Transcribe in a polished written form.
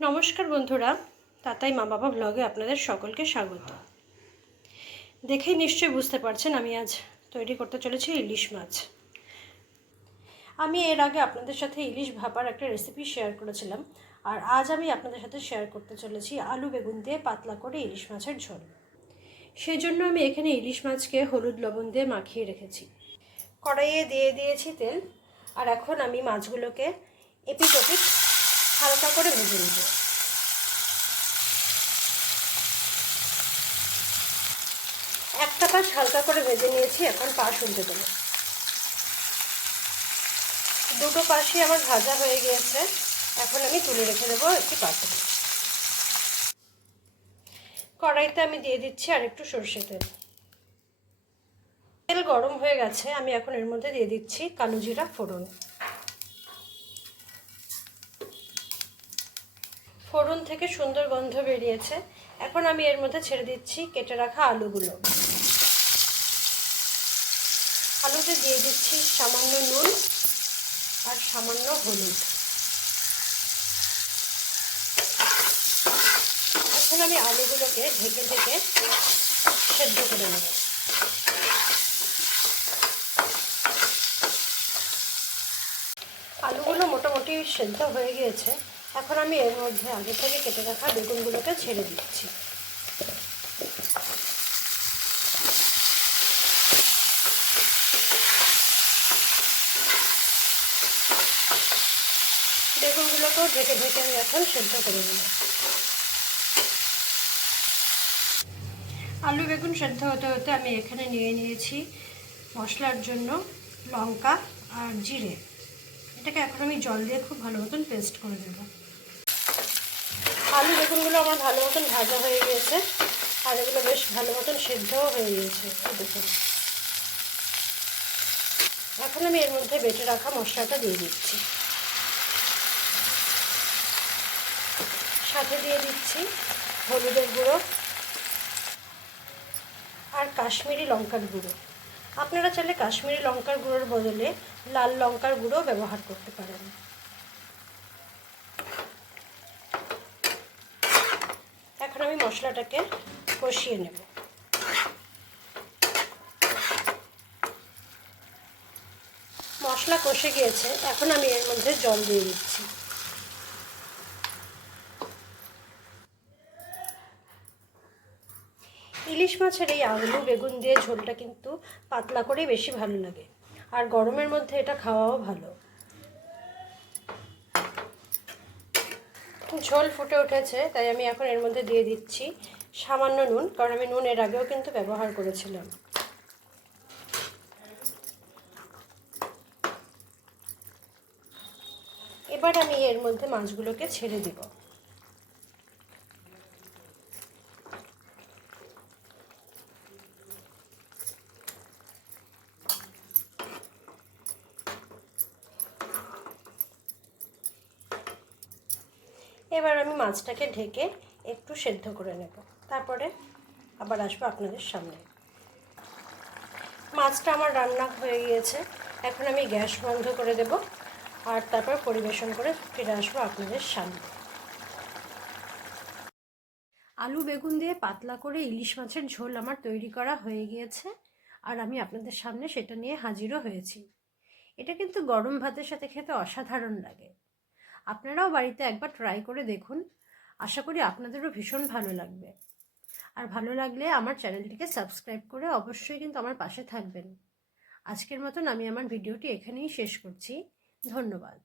নমস্কার বন্ধুরা, তাতাই মা বাবা ব্লগে আপনাদের সকলকে স্বাগত। দেখেই নিশ্চয়ই বুঝতে পারছেন আমি আজ তৈরি করতে চলেছি ইলিশ মাছ। আমি এর আগে আপনাদের সাথে ইলিশ ভাপার একটা রেসিপি শেয়ার করেছিলাম, আর আজ আমি আপনাদের সাথে শেয়ার করতে চলেছি আলু বেগুন দিয়ে পাতলা করে ইলিশ মাছের ঝোল। সেই জন্য আমি এখানে ইলিশ মাছকে হলুদ লবণ দিয়ে মাখিয়ে রেখেছি। কড়াইয়ে দিয়ে দিয়েছি তেল, আর এখন আমি মাছগুলোকে এপিট ওপিট হালকা করে ভেজে নেব। একটা পাশ হালকা করে ভেজে নিয়েছি, এখন পাশ উল্টে দেবো। দুটো পাশই আমার ভাজা হয়ে গিয়েছে, এখন আমি তুলে রেখে দেবো একটি পাত্রে। কড়াইতে আমি দিয়ে দিচ্ছি আর একটু সরষে তেল। তেল গরম হয়ে গেছে, আমি এখন এর মধ্যে দিয়ে দিচ্ছি কালো জিরা ফোড়ন। ফোড়ন থেকে সুন্দর গন্ধ বেরিয়েছে, এখন আমি এর মধ্যে ছেড়ে দিচ্ছি কেটে রাখা আলুগুলো। আলুতে দিয়ে দিচ্ছি সামান্য নুন আর সামান্য হলুদ। এখন আমি আলুগুলোকে ঢেকে ঢেকে সেদ্ধ করে নেব। আলুগুলো মোটামুটি সেদ্ধ হয়ে গিয়েছে, এখন আমি এর মধ্যে আগে থেকে কেটে রাখা বেগুনগুলোকে ছেড়ে দিচ্ছি। বেগুনগুলোকেও ঢেকে ঢেকে আমি এখন সেদ্ধ করে নেব। আলু বেগুন সেদ্ধ হতে হতে আমি এখানে নিয়ে নিয়েছি মশলার জন্য লঙ্কা আর জিরে। এটাকে এখন আমি জল দিয়ে খুব ভালো মতন পেস্ট করে দেব। আলু বেগুনগুলো আমার ভালো মতন ভাজা হয়ে গিয়েছে, আর এগুলো বেশ ভালো মতন সেদ্ধও হয়ে গিয়েছে। দেখুন, এখন আমি এর মধ্যে বেটে রাখা মশলাটা দিয়ে দিচ্ছি। সাথে দিয়ে দিচ্ছি হলুদের গুঁড়ো আর কাশ্মীরি লঙ্কার গুঁড়ো। আপনারা চাইলে কাশ্মীরি লঙ্কার গুঁড়োর বদলে লাল লঙ্কার গুঁড়ো ব্যবহার করতে পারেন। এখন আমি মশলাটাকে কষিয়ে নেব। মশলা কষে গিয়েছে, এখন আমি এর মধ্যে জল দিয়ে দিচ্ছি। ইলিশ মাছের এই আলু বেগুন দিয়ে ঝোলটা কিন্তু পাতলা করেই বেশি ভালো লাগে, আর গরমের মধ্যে এটা খাওয়াও ভালো। ঝোল ফুটে উঠেছে, তাই আমি এখন এর মধ্যে দিয়ে দিচ্ছি সামান্য নুন, কারণ আমি নুন এর আগেও কিন্তু ব্যবহার করেছিলাম। এবার আমি এর মধ্যে মাছগুলোকে ছেড়ে দিব। এবার আমি মাছটাকে ঢেকে একটু সেদ্ধ করে নেব, তারপরে আবার আসবো আপনাদের সামনে। মাছটা আমার রান্না হয়ে গিয়েছে, এখন আমি গ্যাস বন্ধ করে দেব, আর তারপর পরিবেশন করে ফিরে আসবো আপনাদের সামনে। আলু বেগুন দিয়ে পাতলা করে ইলিশ মাছের ঝোল আমার তৈরি করা হয়ে গিয়েছে, আর আমি আপনাদের সামনে সেটা নিয়ে হাজিরও হয়েছি। এটা কিন্তু গরম ভাতের সাথে খেতে অসাধারণ লাগে। আপনারাও বাড়িতে একবার ট্রাই করে দেখুন, আশা করি আপনাদেরও ভীষণ ভালো লাগবে। আর ভালো লাগলে আমার চ্যানেলটিকে সাবস্ক্রাইব করে অবশ্যই কিন্তু আমার পাশে থাকবেন। আজকের মতন আমি আমার ভিডিওটি এখানেই শেষ করছি। ধন্যবাদ।